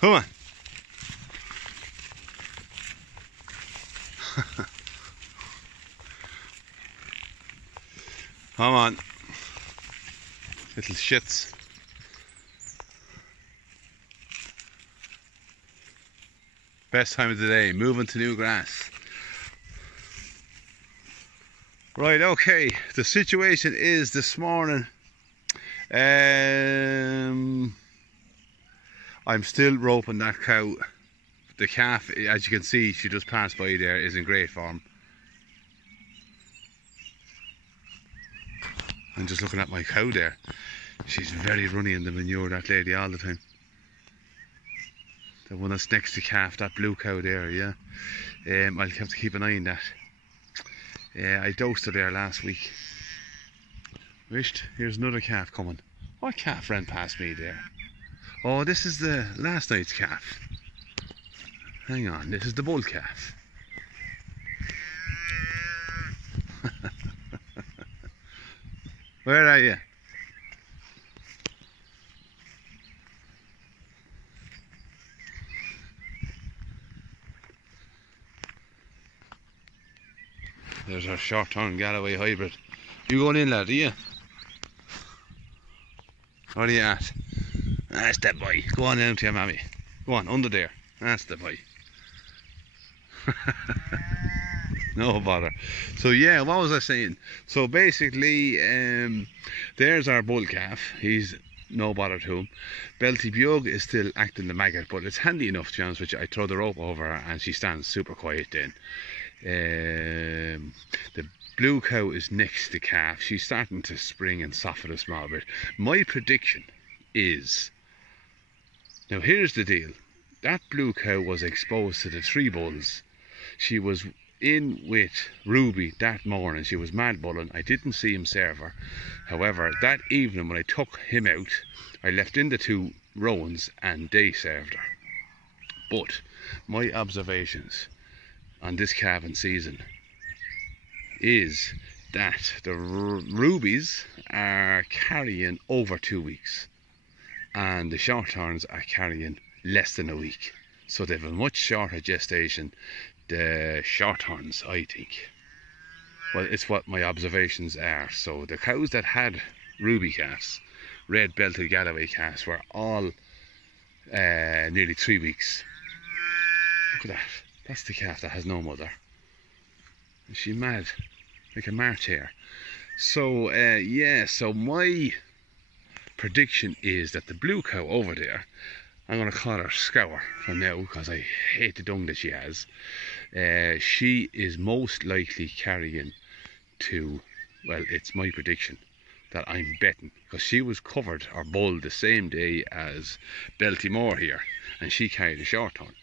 Come on. Come on. Little shits. Best time of the day, moving to new grass. Right, okay, the situation is this morning, I'm still roping that cow. The calf, as you can see, she just passed by there, is in great form. I'm just looking at my cow there. She's very runny in the manure, that lady, all the time. The one that's next to calf, that blue cow there, yeah. I'll have to keep an eye on that. I dosed her there last week. Wished, here's another calf coming. What calf ran past me there? Oh, this is the last night's calf. Hang on, this is the bull calf. Where are you? There's our short-term Galloway hybrid. You going in, lad, are you? Where are you at? That's the boy. Go on down to your mammy. Go on, under there. That's the boy. No bother. So yeah, what was I saying? So basically, there's our bull calf. He's no bother to him. Belty Bug is still acting the maggot, but it's handy enough, to be honest with you. I throw the rope over her and she stands super quiet then. The blue cow is next to calf. She's starting to spring and soften a small bit. My prediction is, now here's the deal. That blue cow was exposed to the 3 bulls. She was in with Ruby that morning. She was mad bulling. I didn't see him serve her. However, that evening when I took him out, I left in the 2 roans and they served her. But my observations on this calving season is that the rubies are carrying over 2 weeks and the shorthorns are carrying less than a week. So they have a much shorter gestation, the shorthorns, I think. Well, it's what my observations are. So the cows that had ruby calves, red belted Galloway calves, were all nearly 3 weeks. Look at that. That's the calf that has no mother. Is she mad? Like a March hare. So yeah, so my prediction is that the blue cow over there, I'm going to call her Scour from now because I hate the dung that she has. She is most likely carrying to, well, it's my prediction that I'm betting, because she was covered or bulled the same day as Belty Moore here, and she carried a shorthorn.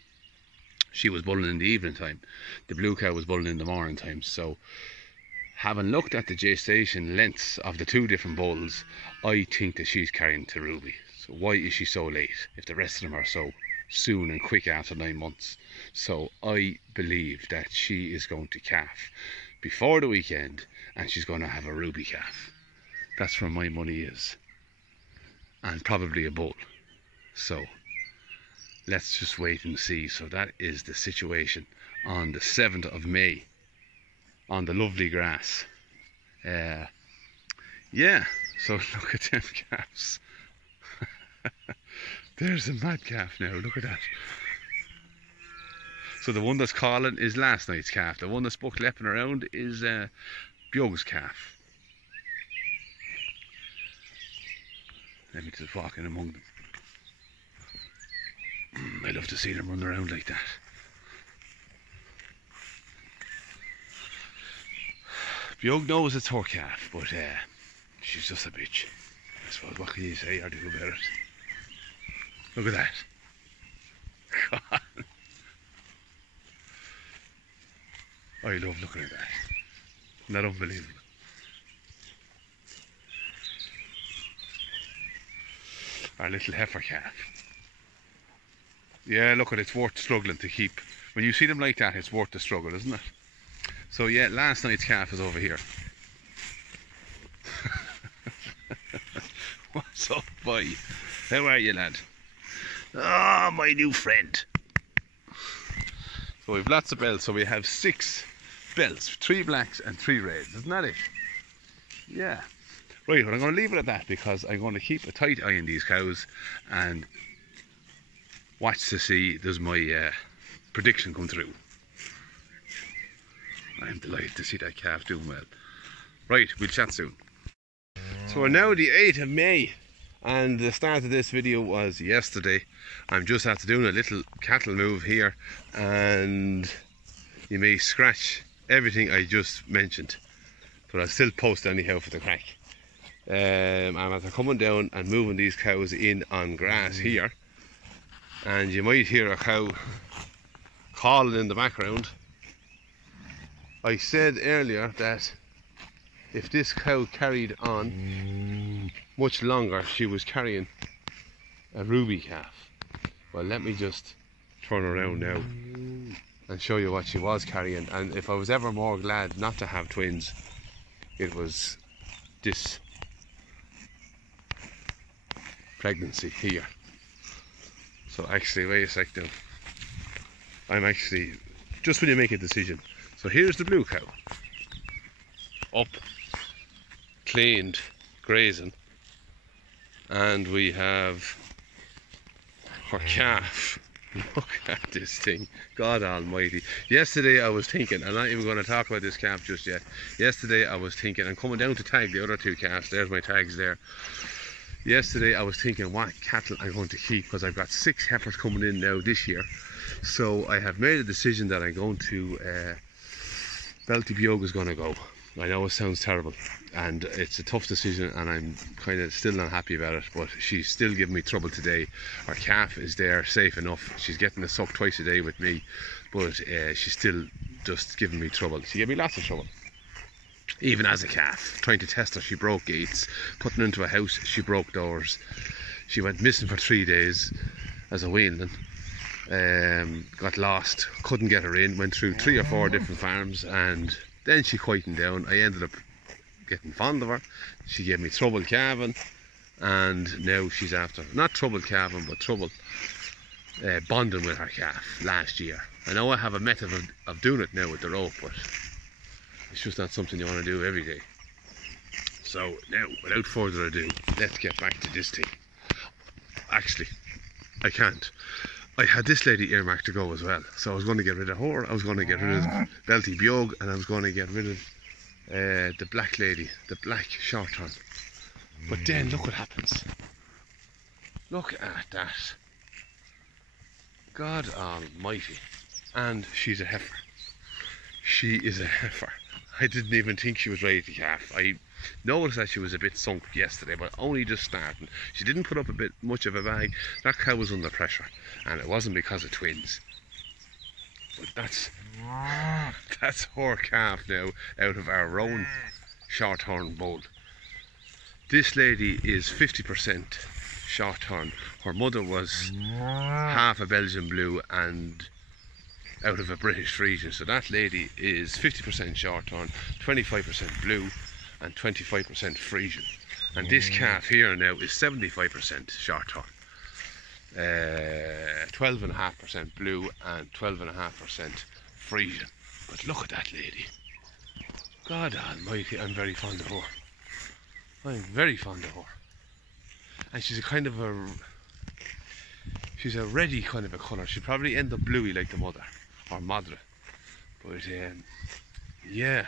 She was bulling in the evening time. The blue cow was bulling in the morning time. So, having looked at the gestation lengths of the 2 different bulls, I think that she's carrying to Ruby. So why is she so late if the rest of them are so soon and quick after 9 months? So I believe that she is going to calf before the weekend and she's going to have a Ruby calf. That's where my money is. And probably a bull. So let's just wait and see. So that is the situation on the 7th of May on the lovely grass. Yeah, so look at them calves. There's a mad calf now, look at that. So the one that's calling is last night's calf. The one that's buck lepping around is Bug's calf. Let me just walk in among them. I love to see them run around like that. Bug knows it's her calf, but she's just a bitch. I suppose, what can you say or do about it? Look at that. God. I love looking at that. Isn't that unbelievable? Our little heifer calf. Yeah, look at it, it's worth struggling to keep. When you see them like that, it's worth the struggle, isn't it? So yeah, last night's calf is over here. What's up, boy? How are you, lad? Ah! Oh, my new friend. So we've lots of bells. So we have 6 bells, 3 blacks and 3 reds. Isn't that it? Yeah. Right, well, I'm going to leave it at that because I'm going to keep a tight eye on these cows and watch to see does my prediction come through. I'm delighted to see that calf doing well. Right, we'll chat soon. So we're now the 8th of May and the start of this video was yesterday. I'm just after doing a little cattle move here and you may scratch everything I just mentioned, but I'll still post anyhow for the crack. I'm after coming down and moving these cows in on grass here, and you might hear a cow calling in the background. I said earlier that if this cow carried on much longer, she was carrying a ruby calf. Well, let me just turn around now and show you what she was carrying. And if I was ever more glad not to have twins, it was this pregnancy here. So actually, wait a sec now. I'm actually, just when you make a decision. So here's the blue cow. Up, cleaned, grazing. And we have her calf. Look at this thing, God almighty. Yesterday I was thinking, I'm not even going to talk about this calf just yet. Yesterday I was thinking, I'm coming down to tag the other 2 calves, there's my tags there. Yesterday I was thinking what cattle I'm going to keep, because I've got 6 heifers coming in now this year. So I have made a decision that I'm going to, Belty Bioga is going to go. I know it sounds terrible and it's a tough decision and I'm kind of still not happy about it, but she's still giving me trouble today. Her calf is there safe enough, she's getting a suck twice a day with me, but she's still just giving me trouble. She gave me lots of trouble, even as a calf. Trying to test her, she broke gates. Putting her into a house, she broke doors. She went missing for 3 days as a weanling. Got lost, couldn't get her in, went through 3 or 4 different farms, and then she quietened down. I ended up getting fond of her. She gave me trouble calving, and now she's after, not trouble calving, but trouble bonding with her calf last year. I know I have a method of doing it now with the rope, but it's just not something you want to do every day. So now, without further ado, let's get back to this thing. Actually, I can't. I had this lady earmarked to go as well, so I was going to get rid of her, I was going to get rid of Belty Bioga, and I was going to get rid of the black lady, the black shorthorn. But then look what happens. Look at that. God almighty. And she's a heifer. She is a heifer. I didn't even think she was ready to calf. I noticed that she was a bit sunk yesterday, but only just starting. She didn't put up a bit much of a bag. That cow was under pressure, and it wasn't because of twins. But that's her calf now out of our roan shorthorn bull. This lady is 50% shorthorn. Her mother was half a Belgian blue and out of a British Friesian. So that lady is 50% shorthorn, 25% blue and 25% Friesian. And this calf here now is 75% shorthorn, 12.5% blue and 12.5% Friesian. But look at that lady. God almighty, I'm very fond of her. I'm very fond of her. And she's a kind of a, she's a reddy kind of a colour. She'd probably end up bluey like the mother, or madre. But yeah,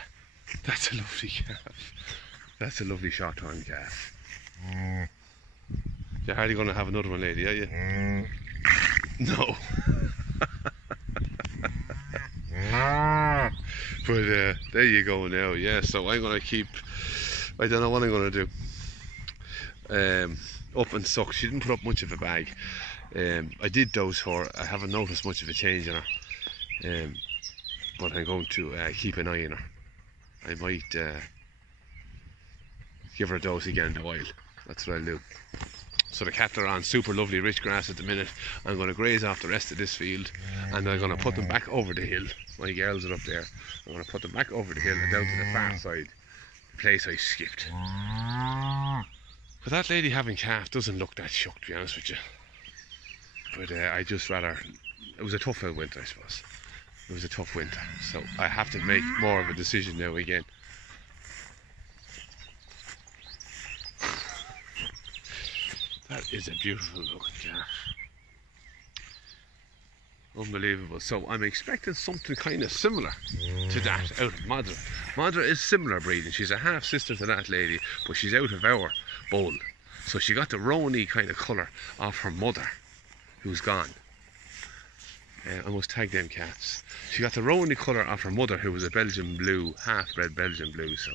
that's a lovely calf. That's a lovely shorthorn calf. You're hardly going to have another one, lady, are you? No. But there you go now. Yeah, so I'm going to keep, I don't know what I'm going to do. Up and suck. She didn't put up much of a bag. I did dose her. I haven't noticed much of a change in her. But I'm going to keep an eye on her. I might give her a dose again in a while. That's what I'll do. So the cattle are on super lovely rich grass at the minute. I'm going to graze off the rest of this field, and I'm going to put them back over the hill. My girls are up there. I'm going to put them back over the hill and down to the far side, the place I skipped. But that lady having calf doesn't look that shocked, to be honest with you. But I just rather, it was a tough winter, I suppose. It was a tough winter, so I have to make more of a decision now again. That is a beautiful looking calf. Unbelievable. So I'm expecting something kind of similar to that out of Madra. Madra is similar breeding. She's a half sister to that lady, but she's out of our bowl. So she got the rony kind of colour of her mother, who's gone. I must tag them cats. She got the rony colour of her mother, who was a Belgian blue, half-bred Belgian blue. So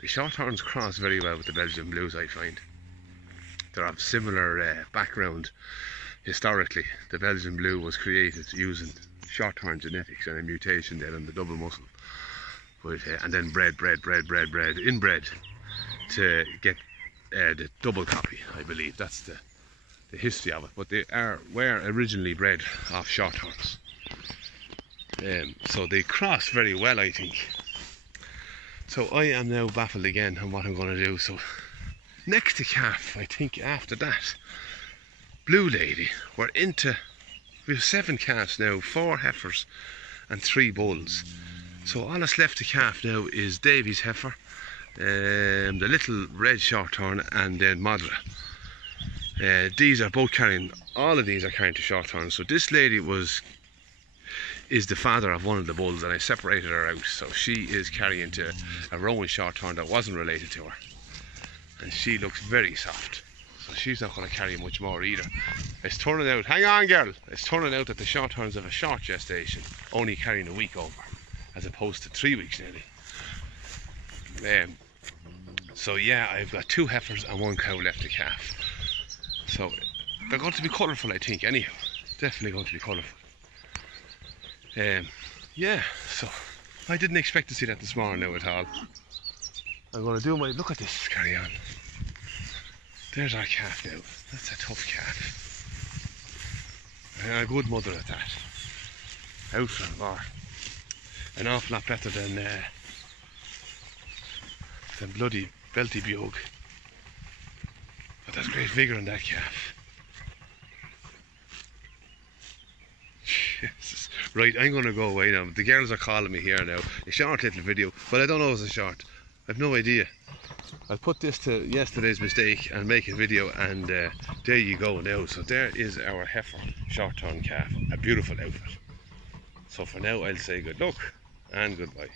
the Shorthorns cross very well with the Belgian blues, I find. They're of similar background. Historically, the Belgian blue was created using Shorthorn genetics and a mutation there in the double muscle. But, and then inbred to get the double copy, I believe. That's the history of it. But they were originally bred off Shorthorns. So they cross very well, I think. So I am now baffled again on what I'm going to do. So next to calf, I think after that, blue lady, we have 7 calves now, 4 heifers and 3 bulls. So all that's left to calf now is Davy's heifer, the little red Shorthorn, and then Madra. These are both carrying, all of these are carrying to Shorthorn. So this lady is the father of one of the bulls, and I separated her out. So she is carrying to a Rowan Shorthorn that wasn't related to her. And she looks very soft. So she's not going to carry much more either. It's turning out, hang on girl, it's turning out that the Shorthorns have a short gestation, only carrying a week over, as opposed to 3 weeks nearly. So yeah, I've got 2 heifers and 1 cow left to calf. So they're going to be colourful, I think, anyhow. Definitely going to be colourful. Yeah, so I didn't expect to see that this morning now at all. I'm going to do my, look at this, carry on. There's our calf now. That's a tough calf. And a good mother at that. Out from bar. An awful lot better than bloody Belty Bug. But there's great vigour in that calf. Jesus. Right, I'm going to go away now. The girls are calling me here now. A short little video, but I don't know if it's a short. I've no idea. I'll put this to yesterday's mistake and make a video, and there you go now. So there is our heifer Shorthorn calf, a beautiful outfit. So for now I'll say good luck and goodbye.